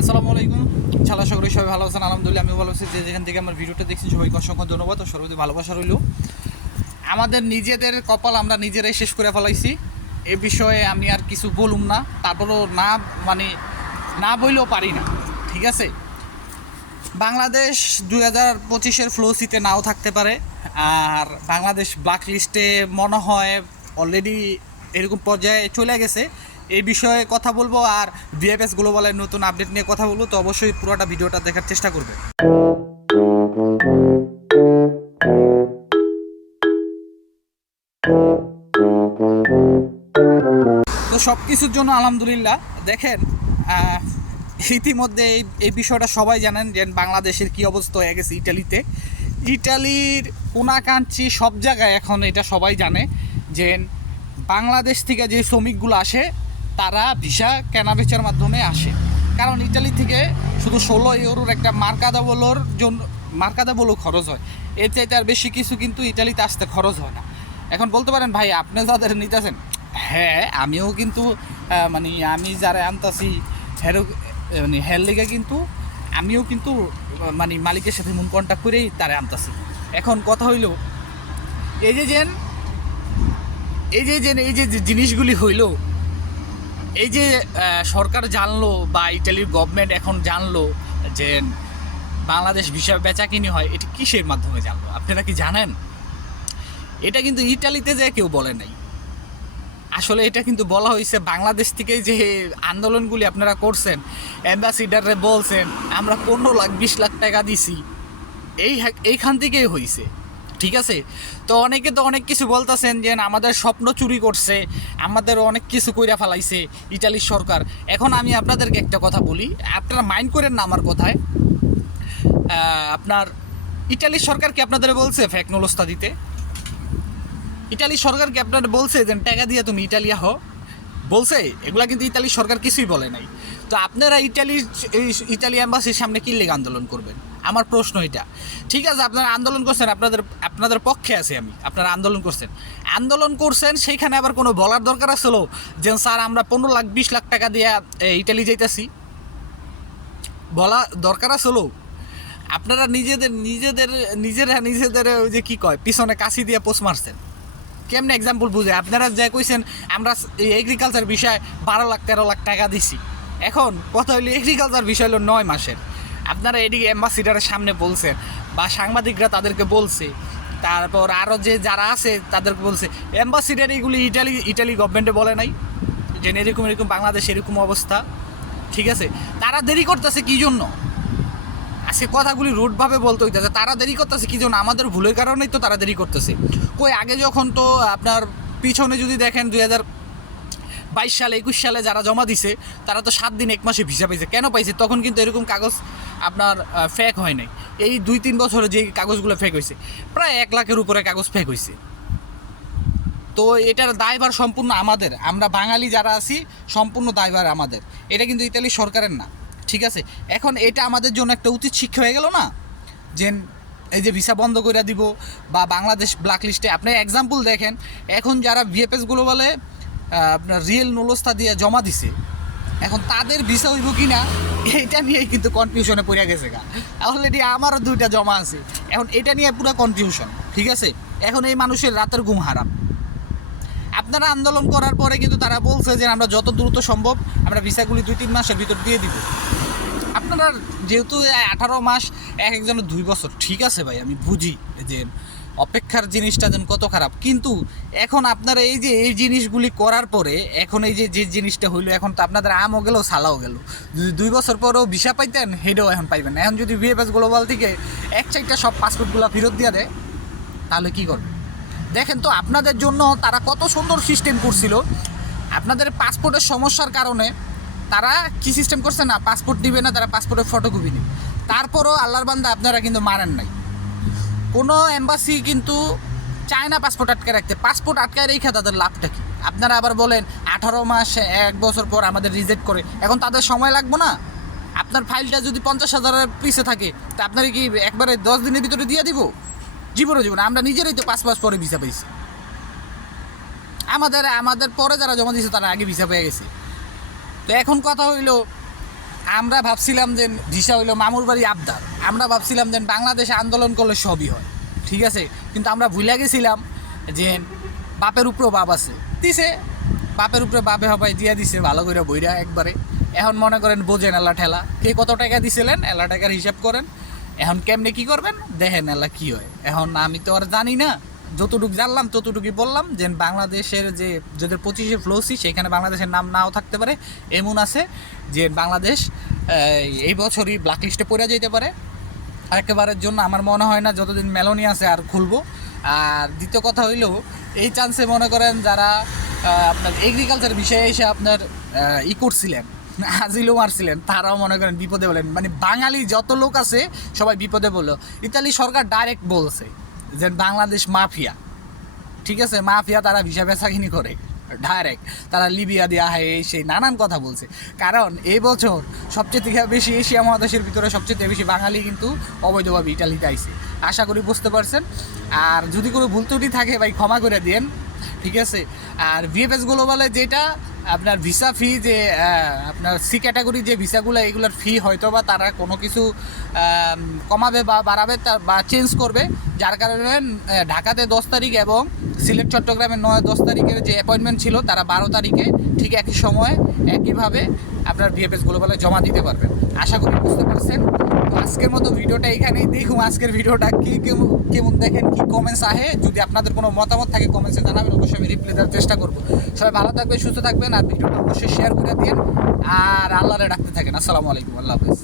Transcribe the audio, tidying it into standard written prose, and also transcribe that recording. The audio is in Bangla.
আসসালামু আলাইকুম। ইনশাআল্লাহ আশা করি সবাই ভালো আছেন। আলহামদুলিল্লাহ আমিও ভালো আছি। যেখান থেকে আমার ভিডিওটা দেখছেন সবাইকে অসংখ্য ধন্যবাদ ও সর্বদা ভালোবাসা রইল। আমাদের নিজেদের কপাল আমরা নিজেরাই শেষ করে ফেলাইছি। এ বিষয়ে আমি আর কিছু বলুম না, তারপরও না বললেও পারি না। ঠিক আছে, বাংলাদেশ 2025-এর ফ্লো সিতে নাও থাকতে পারে, আর বাংলাদেশ ব্ল্যাক লিস্টে মনে হয় অলরেডি এরকম পর্যায়ে চলে গেছে। এই বিষয়ে কথা বলবো, আর ভিএফএস গ্লোবালের নতুন আপডেট নিয়ে কথা বলবো। তো অবশ্যই পুরোটা ভিডিওটা দেখার চেষ্টা করবে। তো সব কিছুর জন্য আলহামদুলিল্লাহ। দেখেন, ইতিমধ্যে এই বিষয়টা সবাই জানেন যে বাংলাদেশের কী অবস্থা হয়ে গেছে ইটালিতে। ইটালির কোনাকাঞ্চি সব জায়গায় এখন এটা সবাই জানে যে বাংলাদেশ থেকে যে শ্রমিকগুলো আসে তারা ভিসা কেনাবেচার মাধ্যমে আসে। কারণ ইটালি থেকে শুধু 16 ইউরোর একটা মার্কাদা বলো খরচ হয়। এর চাইতে আর বেশি কিছু কিন্তু ইটালিতে আসতে খরচ হয় না। এখন বলতে পারেন ভাই আপনি যাদের নিতেছেন, হ্যাঁ আমিও কিন্তু আমি যারা আনতাছি হের লেগে কিন্তু আমিও কিন্তু মালিকের সাথে মন কন্ট্যাক্ট করেই তারা আনতাছি। এখন কথা হইল এই যে জিনিসগুলি হইল, এই যে সরকার জানলো বা ইটালির গভর্নমেন্ট এখন জানলো যে বাংলাদেশ ভিসা বেচা কিনি হয়, এটি কিসের মাধ্যমে জানলো আপনারা কি জানেন? এটা কিন্তু ইটালিতে যে কেউ বলে নাই। আসলে এটা কিন্তু বলা হয়েছে বাংলাদেশ থেকে যে আন্দোলনগুলি আপনারা করছেন, অ্যাম্বাসিডারে বলছেন আমরা 15 লাখ 20 লাখ টাকা দিছি, এইখান থেকেই হয়েছে। ঠিক আছে, তো অনেকে তো অনেক কিছু বলতেছেন যে আমাদের স্বপ্ন চুরি করছে, আমাদের অনেক কিছু কইরা ফেলাইছে ইটালির সরকার। এখন আমি আপনাদেরকে একটা কথা বলি, আপনারা মাইন্ড করেন না আমার কথায়। আপনার ইটালির সরকার কি আপনাদের বলছে ফেক নলস্তা দিতে? ইটালির সরকার কি আপনারা বলছে যে টাকা দিয়ে তুমি ইটালিয়া হও? বলছে? এগুলা কিন্তু ইটালির সরকার কিছুই বলে নাই। তো আপনারা ইটালি এম্বাসির সামনে কি লেগে আন্দোলন করবেন? আমার প্রশ্ন এটা। ঠিক আছে, আপনারা আন্দোলন করছেন, আপনাদের পক্ষে আছে আমি। আপনারা আন্দোলন করছেন সেইখানে আবার কোনো বলার দরকার আছিল যে স্যার আমরা 15 লাখ 20 লাখ টাকা দিয়ে ইটালি যাইতেছি? বলা দরকার আছিল? আপনারা নিজেদের ওই যে কী কয় পিছনে কাশি দিয়ে পোষ মারছেন। কেমনে এক্সাম্পল বুঝে? আপনারা যে কইছেন আমরা এগ্রিকালচার বিষয়ে 12 লাখ 13 লাখ টাকা দিছি। এখন কথা হইলো এগ্রিকালচার বিষয় হলো 9 মাসের। আপনারা এদিকে অ্যাম্বাসিডারের সামনে বলছেন বা সাংবাদিকরা তাদেরকে বলছে, তারপর আরও যে যারা আছে তাদেরকে বলছে। অ্যাম্বাসিডার এগুলি ইটালি গভর্নমেন্টে বলে নাই যে এরকম বাংলাদেশ এরকম অবস্থা। ঠিক আছে, তারা দেরি করতেছে কী জন্য? আজকে কথাগুলি রুটভাবে বলতে হইতেছে। তারা দেরি করতেছে কী জন্য? আমাদের ভুলের কারণেই তো তারা দেরি করতেছে। কই আগে যখন তো আপনার পিছনে যদি দেখেন 2022 সালে 21 সালে যারা জমা দিছে তারা তো 7 দিন 1 মাসে ভিসা পাইছে। কেন পাইছে? তখন কিন্তু এরকম কাগজ আপনার ফেক হয় নাই। এই 2-3 বছরে যে কাগজগুলো ফেক হয়েছে, প্রায় 1 লাখের উপরে কাগজ ফেক হয়েছে। তো এটার দায়ভার সম্পূর্ণ আমাদের, আমরা বাঙালি যারা আছি সম্পূর্ণ দায়ভার আমাদের। এটা কিন্তু ইতালি সরকারের না। ঠিক আছে, এখন এটা আমাদের জন্য একটা উচিত শিক্ষা হয়ে গেল না যে এই যে ভিসা বন্ধ করে দিব বা বাংলাদেশ ব্ল্যাক লিস্টে। আপনি এক্সাম্পল দেখেন, এখন যারা ভিএফএস গ্লোবালে আপনার রিয়েল নলস্তা দিয়ে জমা দিছে, এখন তাদের ভিসা হইব কি না এটা নিয়েই কিন্তু কনফিউশনে পড়ে গেছে গা। অলরেডি আমারও 2টা জমা আছে, এখন এটা নিয়ে পুরো কনফিউশন। ঠিক আছে, এখন এই মানুষের রাতের ঘুম হারাম। আপনারা আন্দোলন করার পরে কিন্তু তারা বলছে যে আমরা যত দ্রুত সম্ভব আমরা ভিসাগুলি 2-3 মাসের ভিতর দিয়ে দিব। আপনারা যেহেতু 18 মাস, একজনের 2 বছর, ঠিক আছে ভাই আমি বুঝি যে অপেক্ষার জিনিসটা যেন কত খারাপ, কিন্তু এখন আপনারা এই জিনিসগুলি করার পরে এখন এই যে জিনিসটা হইলো, এখন তো আপনাদের আমও গেল সালাও গেল। যদি 2 বছর পরেও ভিসা পাইতেন সেটাও এখন পাইবেন না। এখন যদি ভিএফএস গ্লোবাল থেকে 1-4টা সব পাসপোর্টগুলো ফেরত দিয়ে দেয় তাহলে কী করবে? দেখেন তো আপনাদের জন্য তারা কত সুন্দর সিস্টেম করছিল। আপনাদের পাসপোর্টের সমস্যার কারণে তারা কি সিস্টেম করছে না, পাসপোর্ট দিবে না, তারা পাসপোর্টের ফটোকপি নেবে। তারপরও আল্লাহর বান্দা আপনারা কিন্তু মানেন নাই। কোনো এম্বাসি কিন্তু চায় না পাসপোর্ট আটকে রাখতে। পাসপোর্ট আটকায় রেখে তাদের লাভটা কি? আপনারা আবার বলেন 18 মাস 1 বছর পর আমাদের রিজেক্ট করে। এখন তাদের সময় লাগবে না? আপনার ফাইলটা যদি 50,000-এর পিছে থাকে তা আপনারা কি একবারে 10 দিনের ভিতরে দিয়ে দিব? জীবনে আমরা নিজেরাই তো 5 মাস পরে ভিসা পাইছি। আমাদের পরে যারা জমা দিয়েছে তারা আগে ভিসা পেয়ে গেছে। তো এখন কথা হইল আমরা ভাবছিলাম যে ভিসা হইলো মামুর বাড়ি আবদার, আমরা ভাবছিলাম যে বাংলাদেশে আন্দোলন করলে সবই হয়, ঠিক আছে, কিন্তু আমরা ভুলে গেছিলাম যে বাপের উপরেও বাপ আছে, দিছে বাপের উপরে বাপে হবাই দিয়া দিছে ভালো করে বইরা একবারে। এখন মনে করেন বোঝেন এলা ঠেলা কে কত টাকা দিছিলেন, এলা টাকার হিসাব করেন, এখন কেমনে কি করবেন দেখেন এলা কি হয়। এখন আমি তো আর জানি না, যতটুকু জানলাম ততটুকুই বললাম যে বাংলাদেশের যে যাদের 25-এ ফ্লোসি সেখানে বাংলাদেশের নাম নাও থাকতে পারে, এমন আছে যে বাংলাদেশ এই বছরই ব্ল্যাকলিস্টে পড়ে যেতে পারে। একেবারের জন্য আমার মনে হয় না যতদিন মেলোনি আছে আর খুলবো। আর দ্বিতীয় কথা হইল এই চান্সে মনে করেন যারা আপনার এগ্রিকালচার বিষয়ে এসে আপনার করছিলেন, হাজিলও মারছিলেন, তারাও মনে করেন বিপদে বলেন, মানে বাঙালি যত লোক আছে সবাই বিপদে বললো। ইতালি সরকার ডাইরেক্ট বলছে যে বাংলাদেশ মাফিয়া, ঠিক আছে, মাফিয়া, তারা ভিসা বেচাকিনি করে ডাইরেক্ট, তারা লিবিয়া দেওয়া হয় এই সেই নানান কথা বলছে। কারণ এই বছর সবচেয়ে থেকে বেশি এশিয়া মহাদেশের ভিতরে সবচেয়ে বেশি বাঙালি কিন্তু অবৈধভাবে ইটালিতে আইছে, আশা করি বুঝতে পারছেন। আর যদি কোনো ভুল ত্রুটি থাকে ভাই ক্ষমা করে দিন, ঠিক আছে। আর ভিএফএস গ্লোবালে যেটা আপনার ভিসা ফি, যে আপনার সি ক্যাটাগরি যে ভিসাগুলো, এগুলোর ফি হয়তো বা তারা কোনো কিছু কমাবে বা বাড়াবে বা চেঞ্জ করবে, যার কারণে ঢাকাতে 10 তারিখ এবং সিলেট চট্টগ্রামে 9-10 তারিখের যে অ্যাপয়েন্টমেন্ট ছিল তারা 12 তারিখে ঠিক একই সময়ে একইভাবে আপনার ভিএফএস গ্লোবালে জমা দিতে পারবেন। আশা করি বুঝতে পারছেন। তো আজকের মতো ভিডিওটা এখানেই দেখুন। আজকের ভিডিওটা কেমন দেখেন, কি কমেন্টস আহে, যদি আপনাদের কোনো মতামত থাকে কমেন্টসে জানাবেন, অবশ্যই আমি রিপ্লাই দেওয়ার চেষ্টা করবো। সবাই ভালো থাকবেন, সুস্থ থাকবেন, আর ভিডিওটা অবশ্যই শেয়ার করে দিন, আর আল্লাহরে ডাকতে থাকেন। আসসালামু আলাইকুম, আল্লাহ হাফেজ।